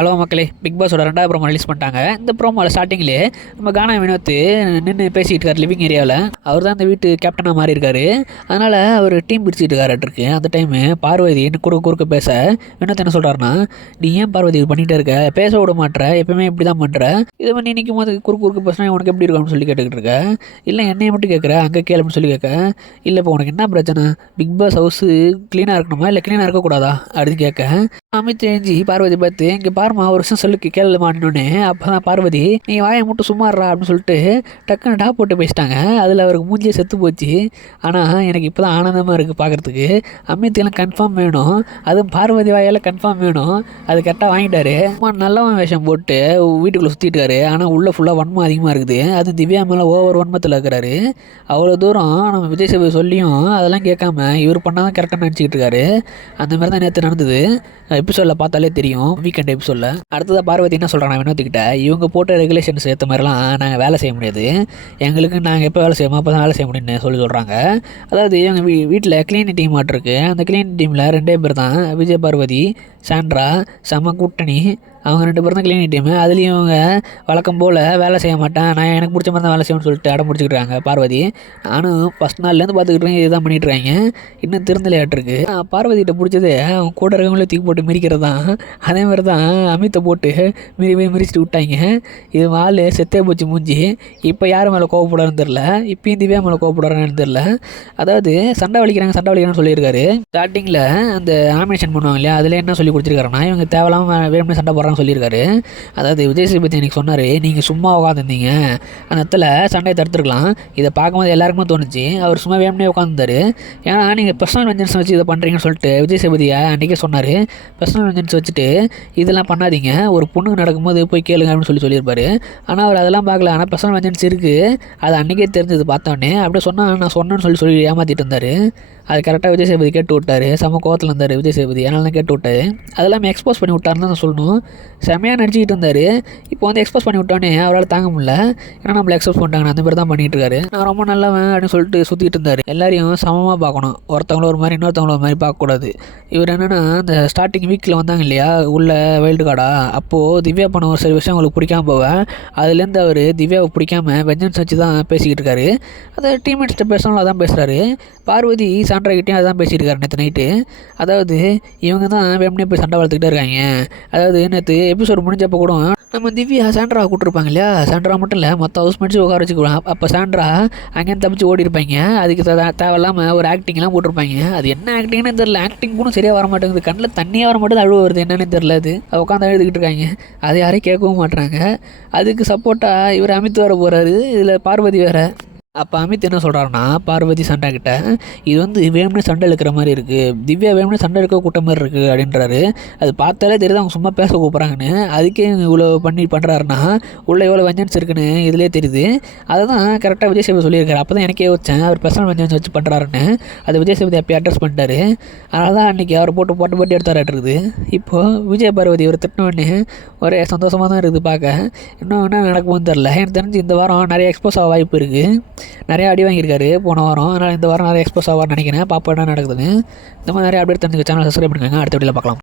Hello மக்களே, big பாஸோட 2வது promo release பண்ணிட்டாங்க. இந்த ப்ரோமோவில் ஸ்டார்டிங்லேயே நம்ம கானா வினோத் நின்று பேசிகிட்டு இருக்காரு லிவிங் ஏரியாவில். அவர் தான் இந்த வீட்டு கேப்டனாக மாறி இருக்காரு. அதனால் அவர் டீம் பிரிச்சுட்டு இருக்காரு. அந்த டைமு பார்வதி என்ன குறுக்க பேச வினோத் என்ன சொல்கிறாருன்னா, நீ ஏன் பார்வதி பண்ணிகிட்டே இருக்க, பேச விட மாட்டேற, எப்பவுமே இப்படி தான் பண்ணுற, இதை பண்ணி நிற்கும் போது குறுக்க பேசினா உனக்கு எப்படி இருக்கும் அப்படின்னு சொல்லி கேட்டுக்கிட்டு இருக்க. இல்லை என்னையை மட்டும் கேட்குற, அங்கே கேளு அப்படின்னு சொல்லி கேட்க. இல்லை இப்போ உனக்கு என்ன பிரச்சனை, பிக் பாஸ் ஹவுஸு க்ளீனாக இருக்கணுமா இல்லை க்ளீனாக இருக்கக்கூடாதா அப்படின்னு கேட்க. அமித் தெரிஞ்சு பார்வதி பார்த்து, இங்கே பாருமா ஒரு விஷயம் சொல்லு கேள்வி மாட்டினோன்னே. அப்போ தான் பார்வதி, நீ வாயை மட்டும் சும்மாறா அப்படின்னு சொல்லிட்டு டக்குன்னு டாப் போட்டு பேசிட்டாங்க. அதில் அவருக்கு மூஞ்சியே செத்து போச்சு. ஆனால் எனக்கு இப்போ தான் ஆனந்தமாக இருக்குது பார்க்குறதுக்கு. அமித்துக்கெல்லாம் கன்ஃபார்ம் வேணும், அதுவும் பார்வதி வாயால் கன்ஃபார்ம் வேணும். அது கரெக்டாக வாங்கிட்டாரு. நல்லவன் வேஷம் போட்டு வீட்டுக்குள்ளே சுற்றிட்டுருக்காரு. ஆனால் உள்ளே ஃபுல்லாக வன்மம் அதிகமாக இருக்குது. அது திவ்யா மேலே ஓவர் வன்மத்தில் இருக்கிறாரு. அவ்வளோ தூரம் நம்ம விஜய் சேதுபதி சொல்லியும் அதெல்லாம் கேட்காம இவர் பண்ணால் தான் கரெக்டாக நினச்சிக்கிட்டு இருக்காரு. அந்த மாதிரி தான் நேற்று நடந்தது. எபிசோடில் பார்த்தாலே தெரியும், வீக்கெண்ட் எபிசோடில். அடுத்ததாக பார்வதி என்ன சொல்கிறாங்க வினோத்துக்கிட்ட, இவங்க போட்ட ரெகுலேஷன்ஸ் ஏற்ற மாதிரிலாம் நாங்கள் வேலை செய்ய முடியாது, எங்களுக்கு நாங்கள் எப்போ வேலை செய்வோமோ அப்போ தான் வேலை செய்ய முடியும்னு சொல்கிறாங்க. அதாவது இவங்க வீட்டில் க்ளீனிங் டீம் இருக்குது. அந்த க்ளீனிங் டீமில் 2 பேர் தான், விஜய் பார்வதி சாண்ட்ரா. செம கூட்டணி. அவங்க 2 பேரும் தான் க்ளீனிங் டீமு. அதுலேயும் இவங்க வழக்கம் போல் வேலை செய்ய மாட்டேன், நான் எனக்கு பிடிச்ச மாதிரி தான் வேலை செய்யணும்னு சொல்லிட்டு அடம் பிடிச்சிக்கிட்டாங்க பார்வதி. நானும் ஃபஸ்ட் நாள்லேருந்து பார்த்துக்கிட்டு இதுதான் பண்ணிட்டுருக்காங்க, இன்னும் திருந்தலையாட்டிருக்கு. பார்வதிகிட்ட பிடிச்சது அவங்க கூட இருக்கவங்களே தூக்கி போட்டு மிரிக்கிறது தான். அதே மாதிரி தான் அமித்தை போட்டு மிரிச்சிட்டு விட்டாங்க. இது ஆள் செத்தே போச்சு மூஞ்சி. இப்போ யார் மேலே கோவப்படுறான்னு தெரில, இப்போயும் திவ்யா மேலே கோவப்படுறான்னு தெரில. அதாவது சண்டை வலிக்கிறாங்கன்னு சொல்லியிருக்காரு. ஸ்டார்டிங்கில் அந்த நாமினேஷன் பண்ணுவாங்க இல்லையா, அதில் என்ன சொல்லி கொடுத்துருக்காருன்னா, இவங்க தேவையில்லாமல் வேணும்னு சண்டை போடுறாங்க சொல்லியிருக்காரு. அதாவது விஜய் சேதுபதி எனக்கு சொன்னார், நீங்கள் சும்மா உட்காந்துருந்தீங்க, அந்த இடத்துல சண்டையை தடுத்துருக்கலாம். இதை பார்க்கும்போது எல்லாருக்குமே தோணுச்சு அவர் சும்மா வேணும்னே உட்காந்துருந்தாரு. ஏன்னா நீங்கள் பர்சனல் வெஞ்சன்ஸ் வச்சு இதை பண்ணுறீங்கன்னு சொல்லிட்டு விஜய் சேதுபதியை அன்றைக்கே சொன்னார். பர்சனல் வெஞ்சன்ஸ் வச்சுட்டு இதெல்லாம் பண்ணாதீங்க, ஒரு பொண்ணுக்கு நடக்கும்போது போய் கேளுங்க அப்படின்னு சொல்லியிருப்பார். ஆனால் அவர் அதெல்லாம் பார்க்கல. ஆனால் பர்சனல் வெஞ்சன்ஸ் இருக்குது, அது அன்றைக்கே தெரிஞ்சது பார்த்தோன்னே. அப்படியே சொன்னால் நான் சொன்னேன்னு சொல்லி ஏமாற்றிட்டு இருந்தார். அது கரெக்டாக விஜய் சேதுபதி கேட்டு விட்டார். செம கோவத்தில் இருந்தார் விஜய் சேதுபதி, அதனால தான் கேட்டு விட்டார். அதெல்லாம் எக்ஸ்போஸ் பண்ணி விட்டாருன்னு தான் சொல்லணும். செம்மையாக நடிச்சிக்கிட்டு இருந்தார். இப்போ வந்து எக்ஸ்போஸ் பண்ணி விட்டோன்னே அவரால் தாங்க முடியல. ஏன்னா நம்மளை எக்ஸ்போஸ் பண்ணிட்டாங்க, அந்த மாதிரி தான் பண்ணிகிட்டு இருக்காரு. நான் ரொம்ப நல்லவன் அப்படின்னு சொல்லிட்டு சுற்றிட்டு இருந்தார். எல்லாரையும் சமமாக பார்க்கணும், ஒருத்தவங்கள ஒரு மாதிரி இன்னொருத்தவங்கள ஒரு மாதிரி பார்க்கக்கூடாது. இவர் என்னென்னா, அந்த ஸ்டார்டிங் வீக்கில் வந்தாங்க இல்லையா உள்ள வைல்டு கார்டா, அப்போது திவ்யா பண்ண ஒரு சில விஷயம் அவங்களுக்கு பிடிக்காம போவேன். அதுலேருந்து அவர் திவ்யாவை பிடிக்காம வெஞ்சன்ஸ் வச்சு தான் பேசிக்கிட்டு இருக்காரு. அதை டீம்மேட்ஸ்கிட்ட பேசணும் அதான் பேசுகிறாரு. பார்வதி சாண்ட்ராகிட்டையும் அதான் பேசிகிட்டு இருக்காரு நேற்று நைட்டு. அதாவது இவங்க தான் வேணும்னே போய் சண்டை வளர்த்துக்கிட்டே இருக்காங்க. அதாவது நேற்று எபிசோடு முடிஞ்சப்போ கூட நம்ம திவ்யா சாண்ட்ரா கூப்பிட்டுருப்பாங்க இல்லையா, சாண்ட்ரா மட்டும் இல்லை மொத்த ஹவுஸ் மேட்ச்சு உட்கார வச்சுக்குவாங்க. அப்போ சாண்ட்ரா அங்கேருந்து தப்பிச்சு ஓடி இருப்பாங்க. அதுக்கு தேவையில்லாமல் ஒரு ஆக்டிங்லாம் போட்டிருப்பாங்க. அது என்ன ஆக்டிங்னு தெரில, ஆக்டிங் கூட சரியாக வர மாட்டேங்குது, கண்ணில் தண்ணியாக வர மாட்டேது, அழுவ வருது, என்னன்னு தெரில. அது உட்காந்து அழுதுகிட்டு இருக்காங்க, அதை யாரையும் கேட்கவும் மாட்டுறாங்க. அதுக்கு சப்போர்ட்டாக இவர் அமித் வர போகிறாரு, இதில் பார்வதி வேறு. அப்போ அமித் என்ன சொல்கிறாருன்னா, பார்வதி சண்டை கிட்ட, இது வந்து வேணும்னே சண்டை இழுக்கிற மாதிரி இருக்குது, திவ்யா வேணும்னே சண்டை இழுக்க கூட்ட மாதிரி இருக்குது அப்படின்றாரு. அது பார்த்தாலே தெரியுது அவங்க சும்மா பேச கூப்பிட்றாங்கன்னு. அதுக்கே இவ்வளோ பண்ணுறாருன்னா உள்ள எவ்வளோ வெஞ்சன்ஸ் இருக்குன்னு இதிலே தெரியுது. அதை தான் கரெக்டாக விஜய் சேதுபதி சொல்லியிருக்காரு. அப்போ தான் எனக்கே யோசிச்சேன், அவர் பர்சனல் வெஞ்சன்ஸ் வச்சு பண்ணுறாருன்னு. அது விஜய் சேதுபதி அப்போ அட்ரஸ் பண்ணிட்டாரு. அதனால தான் அன்றைக்கி அவர் போட்டு எடுத்தாராட்டுருக்குது. இப்போது விஜய் பார்வதி ஒரு திட்டினோடனே ஒரே சந்தோஷமாக தான் இருக்குது பார்க்க. இன்னும் என்ன நடக்குமோன்னு தெரில. எனக்கு தெரிஞ்சு இந்த வாரம் நிறைய எக்ஸ்போஸ் ஆக வாய்ப்பு இருக்குது. நிறைய அடி வாங்கியிருக்காரு போன வாரம். அதனால் இந்த வாரம் நிறைய எக்ஸ்போஸ் ஆவார்னு நினைக்கிறேன். பாப்பா என்ன நடக்குதுன்னு. இந்த மாதிரி நிறைய அப்டேட் தெரிஞ்சுக்க சேனல் சப்ஸ்கிரைப் பண்ணுங்க. அடுத்த வீடியோவில் பார்க்கலாம்.